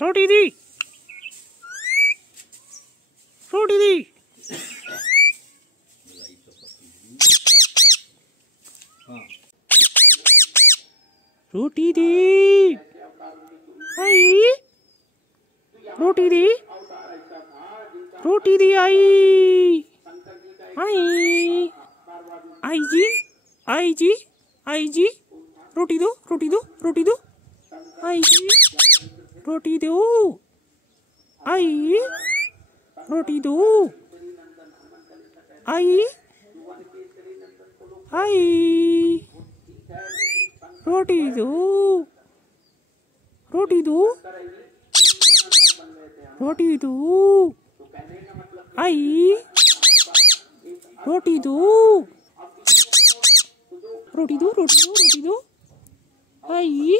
रोटी दी, रोटी दी। रोटी दी, आई रोटी दी, रोटी दी आई, आई आई जी, आई जी, आई जी। रोटी दो, रोटी दो, रोटी दो, आई जी, रोटी दो, आई रोटी दो, आई आई रोटी दो, रोटी दो, रोटी दो, आई रोटी दो, रोटी दो, रोटी दो, रोटी दो, आई